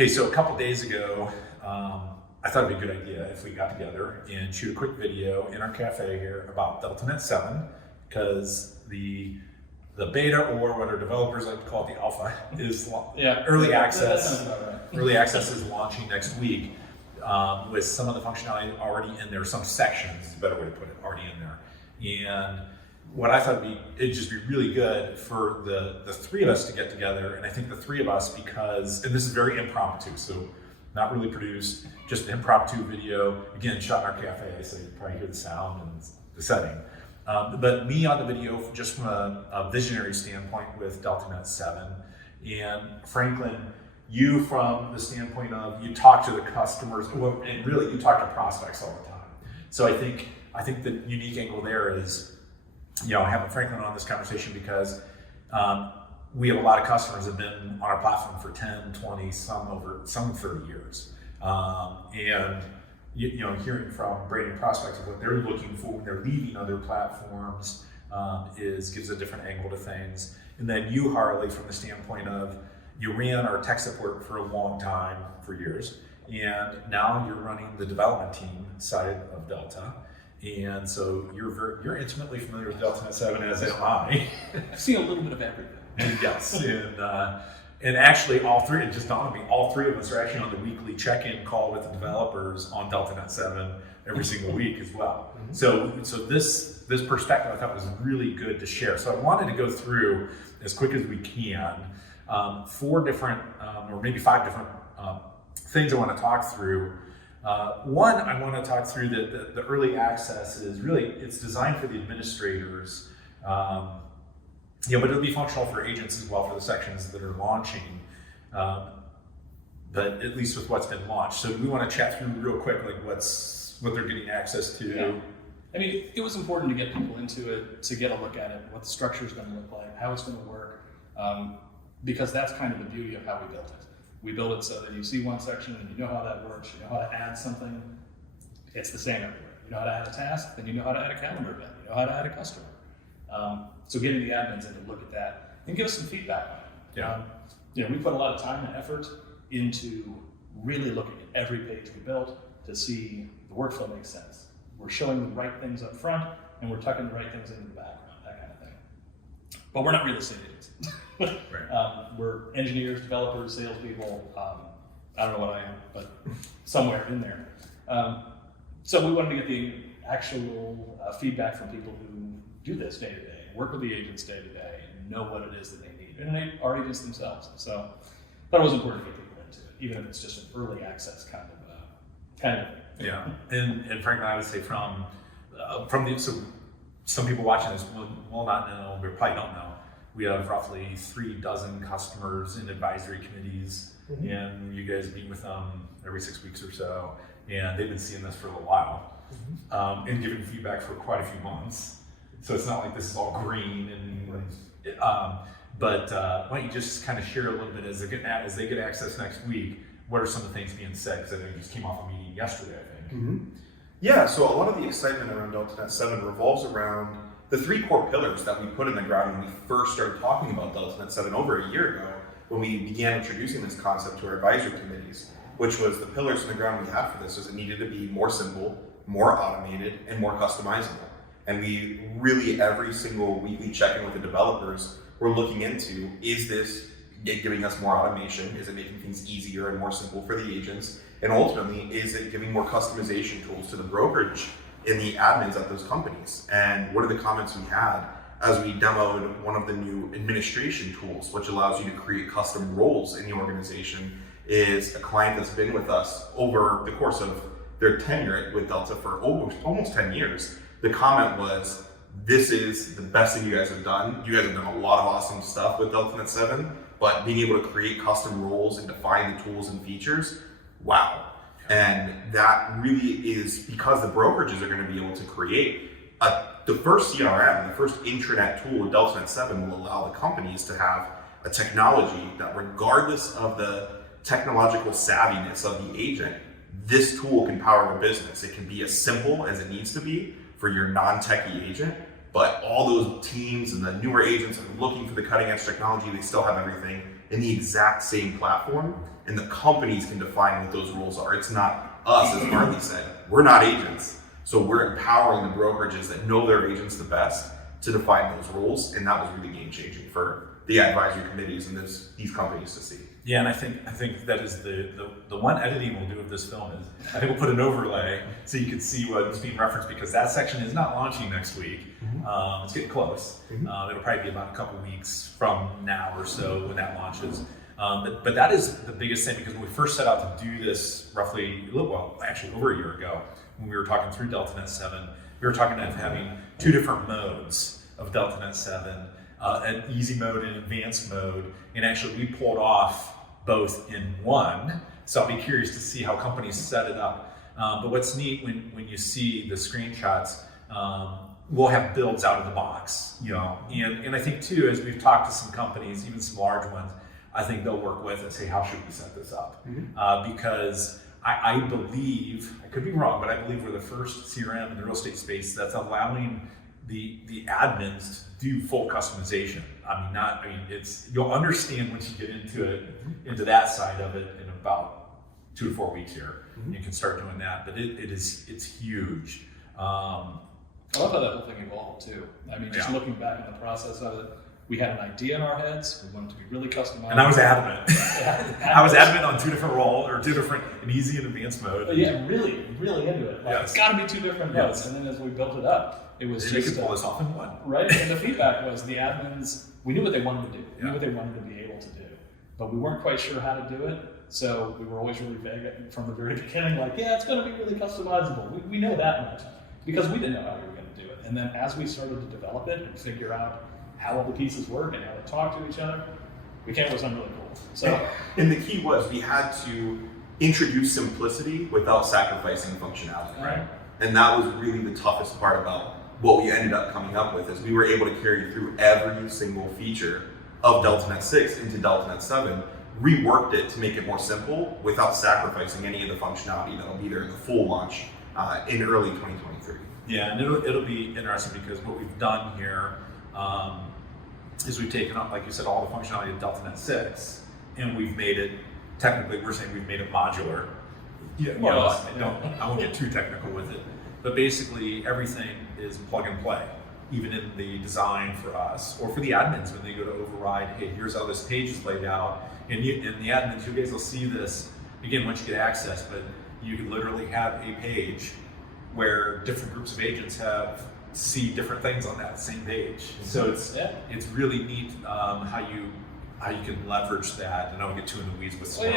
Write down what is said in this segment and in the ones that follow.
Hey, so a couple days ago, I thought it'd be a good idea if we got together and shoot a quick video in our cafe here about DeltaNET 7, because the beta, or what our developers like to call it, the alpha, is early access. Early access is launching next week with some of the functionality already in there. Some sections is a better way to put it, already in there. And what I thought it'd just be really good for the three of us to get together, and I think the three of us, because, and this is very impromptu, so not really produced, just an impromptu video, again, shot in our cafe, so you probably hear the sound and the setting. But me on the video, just from a visionary standpoint with DeltaNET 7, and Franklin, you from the standpoint of, you talk to the customers, and really you talk to prospects all the time. So I think the unique angle there is, having Franklin on this conversation, because we have a lot of customers that have been on our platform for 10, 20, some 30 years. And hearing from brand new prospects of what they're looking for when they're leaving other platforms gives a different angle to things. And then you, Harley, from the standpoint of, you ran our tech support for a long time, for years, and now you're running the development team side of Delta. And so you're intimately familiar with DeltaNET 7, as am I. I've seen a little bit of everything. Yes, and actually all three, it just dawned on me, all three of us are actually on the weekly check-in call with the developers on DeltaNET 7 every single week as well. Mm-hmm. So this perspective I thought was really good to share. So I wanted to go through as quick as we can 4 different, or maybe 5 different things I want to talk through. One, I want to talk through that the early access is really, it's designed for the administrators, but it'll be functional for agents as well for the sections that are launching, but at least with what's been launched. So we want to chat through real quick, like what they're getting access to. Yeah. I mean, it was important to get people into it, to get a look at it, what the structure is going to look like, how it's going to work, because that's kind of the beauty of how we built it. We build it so that you see one section and you know how that works, you know how to add something. It's the same everywhere. You know how to add a task, then you know how to add a calendar event, you know how to add a customer. So getting the admins in to look at that and give us some feedback on it. We put a lot of time and effort into really looking at every page we built to see the workflow makes sense. We're showing the right things up front and we're tucking the right things into the background, that kind of thing. But we're not real estate agents. Right. We're engineers, developers, salespeople. I don't know what I am, but somewhere in there. So we wanted to get the actual feedback from people who do this day to day, work with the agents day to day, and know what it is that they need, and they are agents themselves. So I thought it was important to get people into it, even if it's just an early access kind of thing. Yeah, and frankly, I would say from the, so some people watching this will not know, or probably don't know, we have roughly 36 customers in advisory committees, mm-hmm. and you guys meet with them every 6 weeks or so, and they've been seeing this for a while, mm-hmm. And giving feedback for quite a few months. So it's not like this is all green, and but why don't you just kind of share a little bit as they get access next week? What are some of the things being said? Because I know you just came off a meeting yesterday, I think. Mm-hmm. Yeah, so a lot of the excitement around DeltaNET 7 revolves around the 3 core pillars that we put in the ground when we first started talking about DeltaNET 7 over a year ago, when we began introducing this concept to our advisory committees, which was the pillars in the ground we had for this was it needed to be more simple, more automated, and more customizable. And we really, every single weekly check-in with the developers, we're looking into, is this giving us more automation? Is it making things easier and more simple for the agents? And ultimately, is it giving more customization tools to the brokerage and the admins at those companies? And one of the comments we had as we demoed one of the new administration tools, which allows you to create custom roles in the organization, is a client that's been with us over the course of their tenure with Delta for almost 10 years. The comment was, this is the best thing you guys have done. You guys have done a lot of awesome stuff with DeltaNET 7, but being able to create custom roles and define the tools and features, wow. And that really is because the brokerages are going to be able to create the first CRM, the first intranet tool with DeltaNET 7 will allow the companies to have a technology that, regardless of the technological savviness of the agent, this tool can power the business. It can be as simple as it needs to be for your non-techie agent, but all those teams and the newer agents that are looking for the cutting edge technology, they still have everything in the exact same platform, and the companies can define what those rules are. It's not us, as Harley said. We're not agents. So we're empowering the brokerages that know their agents the best to define those rules, and that was really game-changing for the advisory committees and these companies to see. Yeah, and I think that is the one editing we'll do of this film is I think we'll put an overlay so you can see what's being referenced, because that section is not launching next week. It's getting close. It'll probably be about a couple weeks from now or so when that launches. But that is the biggest thing, because when we first set out to do this actually over a year ago, when we were talking through DeltaNet 7, we were talking about having two different modes of DeltaNet 7. An easy mode and advanced mode, and actually we pulled off both in one. So I'll be curious to see how companies set it up. But what's neat when you see the screenshots, we'll have builds out of the box, and I think too, as we've talked to some companies, even some large ones, I think they'll work with and say, how should we set this up? Because I believe, I could be wrong, but I believe we're the first CRM in the real estate space that's allowing the admins to do full customization. You'll understand once you get into that side of it in about 2 to 4 weeks here. You can start doing that, but it's huge. I love how that whole thing evolved too. Just looking back in the process of it, we had an idea in our heads. We wanted to be really customized. And I was adamant. I was adamant on 2 different roles, or 2 different, an easy and advanced mode. But yeah, really into it. It's got to be 2 different modes. And then as we built it up, it was just... We could pull this off in one. Right? And the feedback was the admins, we knew what they wanted to do. We knew what they wanted to be able to do. But we weren't quite sure how to do it. So we were always really vague from the very beginning, it's going to be really customizable. We know that much because we didn't know how we were going to do it. And then as we started to develop it and figure out how all the pieces work and how they talk to each other, we came up with something really cool. So, and the key was we had to introduce simplicity without sacrificing functionality. Right. And that was really the toughest part about what we ended up coming up with, is we were able to carry through every single feature of DeltaNet 6 into DeltaNet 7, reworked it to make it more simple without sacrificing any of the functionality that'll be there in the full launch in early 2023. Yeah, and it'll be interesting, because what we've done here is we've taken up, like you said, all the functionality of DeltaNet 6, and we've made it, technically we're saying we've made it modular. I won't get too technical with it, but basically everything is plug and play, even in the design for us, or for the admins when they go to override, hey, here's how this page is laid out, and the admins, you guys will see this, again, once you get access, but you can literally have a page where different groups of agents see different things on that same page. So it's really neat how you can leverage that, and I don't get too in the weeds with stuff.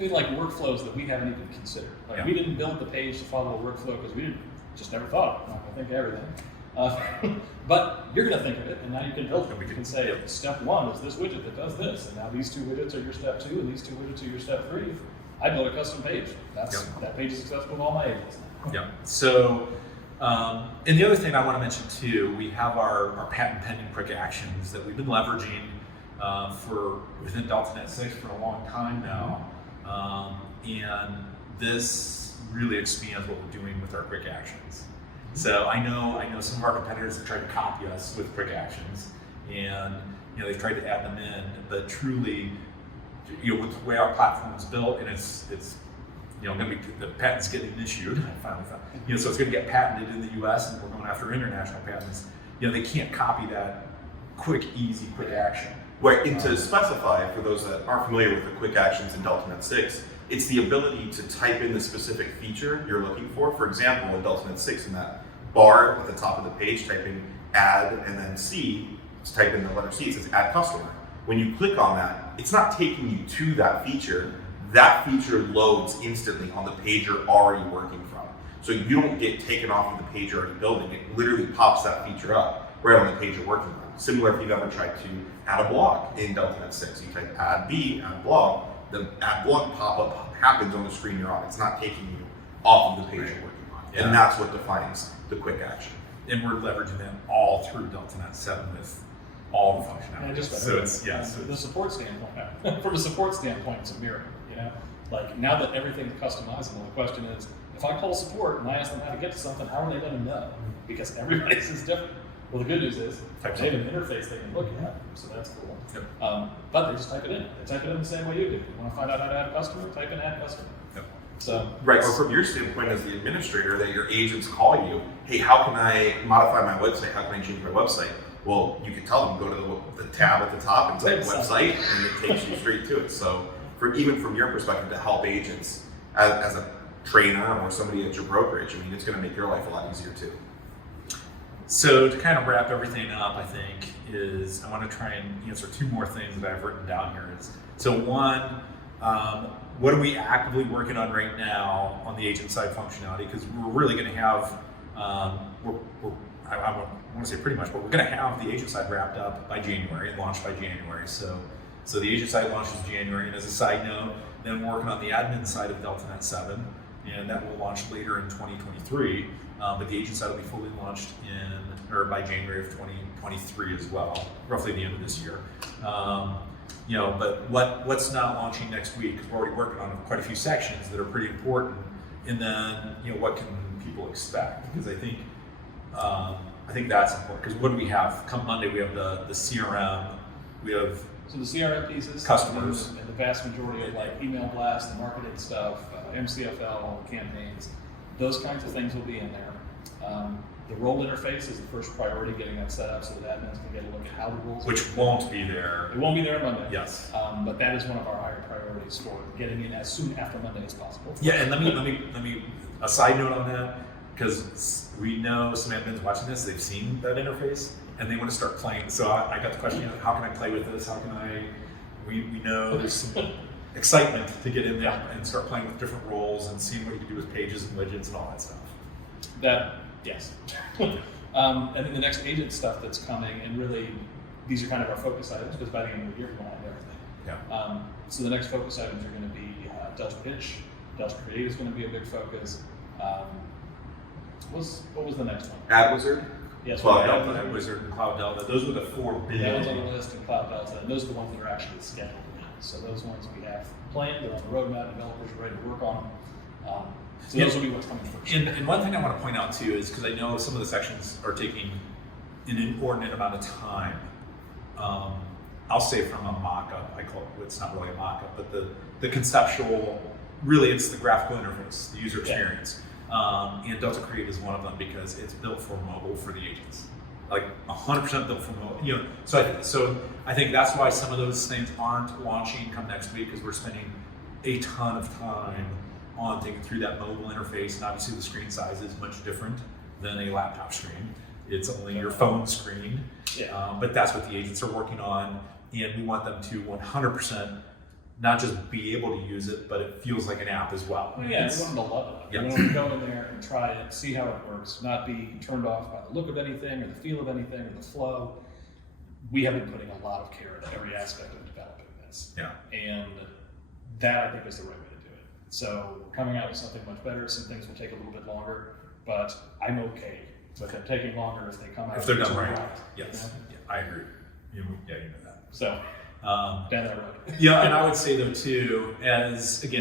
Like workflows that we haven't even considered. We didn't build the page to follow a workflow because we just never thought. I'm not going to think of everything. But you're going to think of it, and now you can build it. We can say, step 1 is this widget that does this, and now these 2 widgets are your step 2, and these 2 widgets are your step 3. I built a custom page. That page is accessible to all my agents now. Yeah. So, and the other thing I want to mention too, we have our patent pending quick actions that we've been leveraging within DeltaNet 6 for a long time now, and this really expands what we're doing with our quick actions. So I know some of our competitors have tried to copy us with quick actions, and they've tried to add them in, but truly, with the way our platform is built, and it's going to be, the patent's getting issued. I finally found, so it's going to get patented in the U.S. and we're going after international patents. They can't copy that quick action. Right, and to specify, for those that aren't familiar with the quick actions in DeltaNet 6, it's the ability to type in the specific feature you're looking for. For example, in DeltaNet 6, in that bar at the top of the page, type in add and then C, type in the letter C, it says add customer. When you click on that, it's not taking you to that feature. That feature loads instantly on the page you're already working from. So you don't get taken off of the page you're already building. It literally pops that feature up right on the page you're working on. Similar if you've ever tried to add a blog in DeltaNet 6. You type add B, add blog, the add blog pop-up happens on the screen you're on. It's not taking you off of the page you're working on. Yeah. And that's what defines the quick action. And we're leveraging them all through DeltaNet 7 with all the functionality. The support standpoint, from a support standpoint, it's a miracle. Like now that everything's customizable, the question is, if I call support and I ask them how to get to something, how are they going to know? Because everybody's is different. Well, the good news is Type they have an interface they can look at, so that's cool. Yep. But they just type it in. They type it in the same way you do. You want to find out how to add a customer? Type in add customer. Yep. So Right, or from your standpoint as the administrator, that your agents call you, hey, how can I modify my website? How can I change my website? Well, you can tell them, go to the tab at the top and type website, and it takes you straight to it. So, even from your perspective, to help agents as a trainer or somebody at your brokerage, I mean, it's going to make your life a lot easier too. So to kind of wrap everything up, I think is I want to try and answer two more things that I've written down here. So one, what are we actively working on right now on the agent side functionality? Because we're really going to have, I want to say pretty much, but we're going to have the agent side wrapped up by January and launched by January. So the agent side launches January, and as a side note, then we're working on the admin side of DeltaNET 7, and that will launch later in 2023. But the agent side will be fully launched by January of 2023 as well, roughly the end of this year. But what's not launching next week? Because we're already working on quite a few sections that are pretty important. And then what can people expect? Because I think that's important. Because what do we have? Come Monday, we have the CRM. We have the CRM pieces, customers, and the vast majority of like email blasts, the marketing stuff, MCFL campaigns, those kinds of things will be in there. The role interface is the first priority, getting that set up so that admins can get a look at how the roles. Which won't be there. It won't be there on Monday. Yes. But that is one of our higher priorities for getting in as soon after Monday as possible. Yeah, and let me a side note on that, because we know some admins watching this, they've seen that interface and they want to start playing. So I got the question, how can I play with this? How can we know there's some excitement to get in there and start playing with different roles and seeing what you can do with pages and widgets and all that stuff. Yes. And then the next agent stuff that's coming, and really these are kind of our focus items because by the end of the year we want to have everything. Yeah. So the next focus items are going to be Delta Pitch, Delta Create is going to be a big focus. What was the next one? Ad Wizard? Yes, Cloud Delta, Ad Wizard, and Cloud Delta. Those were the four big. That was on the list, and Cloud Delta, and those are the ones that are actually scheduled now. So those ones we have planned, they're on the roadmap, developers are ready to work on them. So those will be what's coming first. And one thing I want to point out too is, because I know some of the sections are taking an inordinate amount of time. I'll say from a mock-up, I call it, it's not really a mock-up, but the conceptual, really it's the graphical interface, the user experience. And Delta Create is one of them because it's built for mobile for the agents. Like 100% built for mobile. So I think that's why some of those things aren't launching come next week, because we're spending a ton of time on thinking through that mobile interface, and obviously the screen size is much different than a laptop screen. It's only your phone screen, but that's what the agents are working on, and we want them to 100% not just be able to use it, but it feels like an app as well. We want them to love it. We want them to go in there and try it, see how it works, not be turned off by the look of anything or the feel of anything or the flow. We have been putting a lot of care into every aspect of developing this. Yeah. And that I think is the right way to do it. So we're coming out with something much better. Some things will take a little bit longer, but I'm okay with them taking longer if they come out. If they're done right. You Yes. know? Yeah, I agree. You know that. So down that road. Yeah, and I would say though too, as you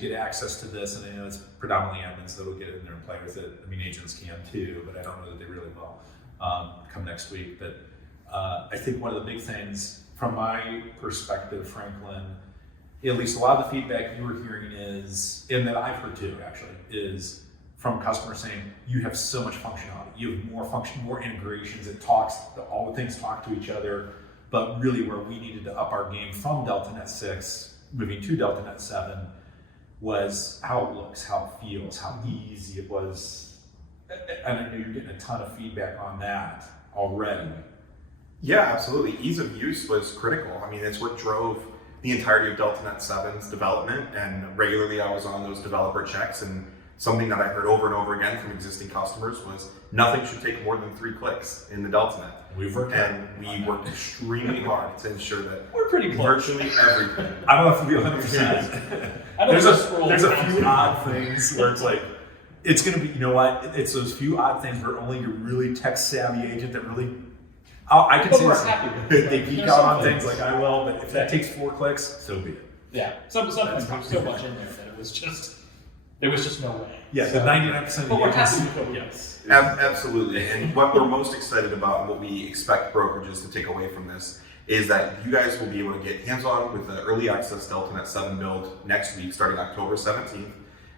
get access to this, and I know it's predominantly admins that will get in there and play with it. I mean, agents can too, but I don't know that they really will come next week. But I think one of the big things from my perspective, Franklin, at least a lot of the feedback you were hearing is, and that I've heard too actually, is from customers saying, you have so much functionality, you have more function, more integrations, all the things talk to each other. But really where we needed to up our game from DeltaNet 6, moving to DeltaNet 7, was how it looks, how it feels, how easy it was. And I know you're getting a ton of feedback on that already. Yeah, absolutely. Ease of use was critical. I mean, it's what drove the entirety of DeltaNet 7's development, and regularly I was on those developer checks, and something that I heard over and over again from existing customers was nothing should take more than 3 clicks in the DeltaNet. We worked extremely hard to ensure that We're pretty close. virtually everything. I don't have to be 100%. There's a few odd things where it's like, it's going to be, you know what? It's those few odd things where only your really tech savvy agent that really, I can say this, happy with it. they geek out on things like I will, but if that takes 4 clicks, so be it. Yeah, something there's so much in there that it was just, There was just no way. Yeah, So- the 99% of But the we're agents. happy with it. Yes. Absolutely. And what we're most excited about and what we expect brokerages to take away from this is that you guys will be able to get hands-on with the early access DeltaNet 7 build next week, starting October 17th.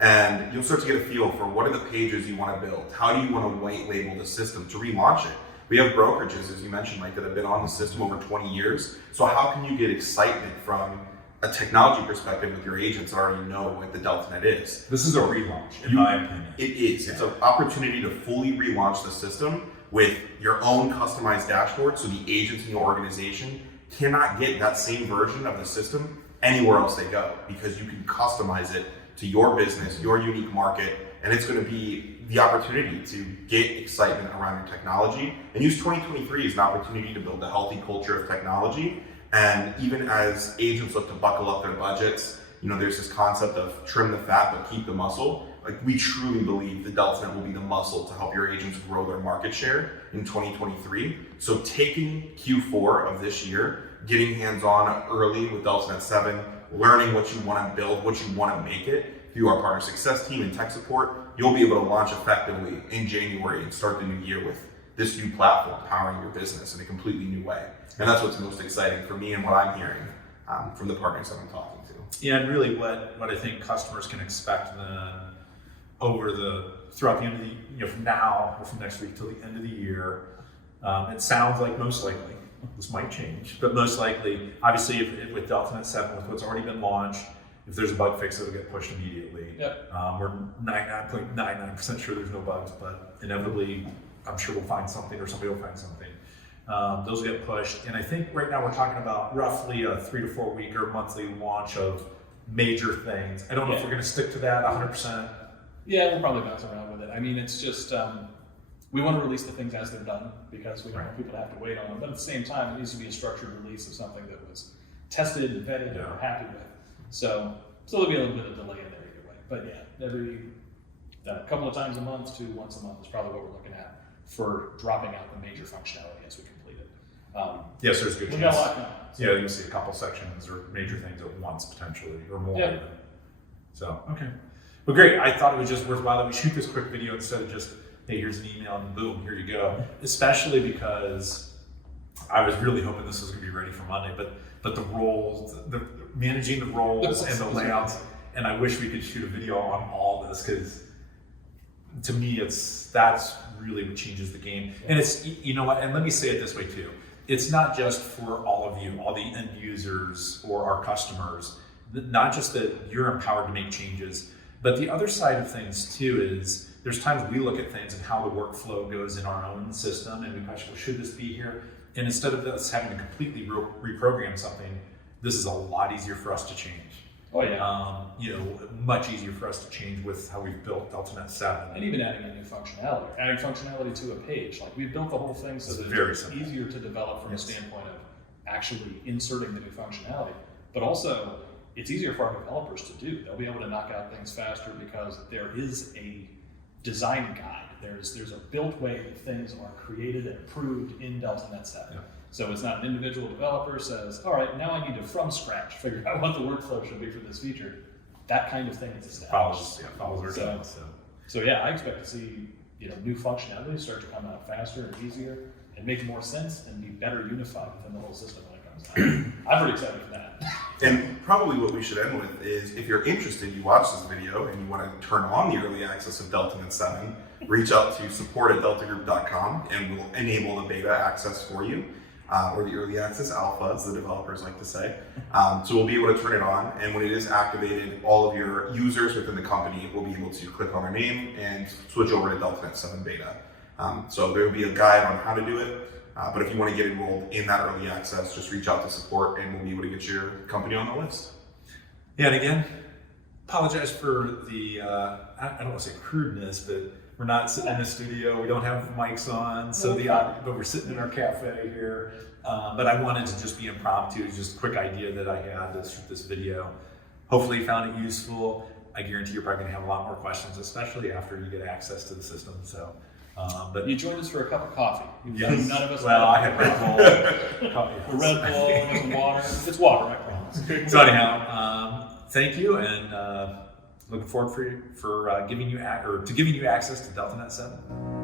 And you'll start to get a feel for what are the pages you want to build. How do you want to white label the system to relaunch it? We have brokerages, as you mentioned, Mike, that have been on the system over 20 years. So how can you get excitement from a technology perspective with your agents that already know what the DeltaNet is? This is a relaunch, in my opinion. It is. It's an opportunity to fully relaunch the system with your own customized dashboard, so the agents in your organization cannot get that same version of the system anywhere else they go, because you can customize it to your business, your unique market, and it's going to be the opportunity to get excitement around your technology and use 2023 as an opportunity to build a healthy culture of technology. And even as agents look to buckle up their budgets, there's this concept of trim the fat but keep the muscle. Like, we truly believe the DeltaNet will be the muscle to help your agents grow their market share in 2023. So taking Q4 of this year, getting hands-on early with DeltaNet 7, learning what you want to build, what you want to make it through our partner success team and tech support, you'll be able to launch effectively in January and start the new year with this new platform powering your business in a completely new way. And that's what's most exciting for me and what I'm hearing from the partners that I'm talking to. Yeah, and really what I think customers can expect then throughout the end of the, from now or from next week till the end of the year, it sounds like most likely, this might change, but most likely, obviously if with DeltaNet 7, with what's already been launched, if there's a bug fix, it'll get pushed immediately. Yep. We're 99.99% sure there's no bugs, but inevitably, I'm sure we'll find something or somebody will find something. Those will get pushed. And I think right now we're talking about roughly a 3 to 4 week or monthly launch of major things. I don't know if we're going to stick to that 100%. Yeah, we'll probably bounce around with it. I mean, it's just, we want to release the things as they're done because we don't want people to have to wait on them. But at the same time, it needs to be a structured release of something that was tested and vetted and we're happy with. So there'll be a little bit of delay in there either way. But yeah, every couple of times a month to once a month is probably what we're looking at for dropping out the major functionality as we complete it. Yes, there's a good We got a chance. lot coming. Yeah, you'll see a couple sections or major things at once potentially, or more. Yeah. Even. So, okay. Well, great. I thought it was just worthwhile that we shoot this quick video instead of just, hey, here's an email and boom, here you go. Especially because I was really hoping this was going to be ready for Monday, but the roles, managing the roles and the layouts, and I wish we could shoot a video on all this because to me, that's really what changes the game. And it's, you know what, and let me say it this way too. It's not just for all of you, all the end users or our customers, not just that you're empowered to make changes, but the other side of things too is there's times we look at things and how the workflow goes in our own system and we question, well, should this be here? And instead of us having to completely reprogram something, this is a lot easier for us to change. Oh yeah. Much easier for us to change with how we've built DeltaNet 7. And even adding a new functionality, adding functionality to a page. Like we've built the whole thing so that very it's simple. easier to develop from a standpoint of actually inserting the new functionality. But also, it's easier for our developers to do. They'll be able to knock out things faster because there is a design guide. There's a built way that things are created and approved in DeltaNet 7. Yeah. So it's not an individual developer says, all right, now I need to from scratch figure out what the workflow should be for this feature. That kind of thing is established. Follows our guide. So yeah, I expect to see new functionality start to come out faster and easier and make more sense and be better unified within the whole system when it comes out. I'm pretty excited for that. And probably what we should end with is if you're interested, you watch this video and you want to turn on the early access of DeltaNet 7, reach out to support@deltagroup.com and we'll enable the beta access for you. Or the early access alpha, as the developers like to say. So we'll be able to turn it on, and when it is activated, all of your users within the company will be able to click on their name and switch over to DeltaNet 7 beta. So there will be a guide on how to do it, but if you want to get enrolled in that early access, just reach out to support, and we'll be able to get your company on the list. Yeah, and again, apologize for the, I don't want to say crudeness, but we're not sitting in the studio. We don't have mics on, but we're sitting in our cafe here. But I wanted to just be impromptu, just a quick idea that I had to shoot this video. Hopefully you found it useful. I guarantee you're probably gonna have a lot more questions, especially after you get access to the system. So, but you joined us for a cup of coffee. Yes. None of us. Well, I had Red Bull. A Red Bull and some water. It's water, I promise. So anyhow, thank you, and Looking forward for giving you access to DeltaNet 7.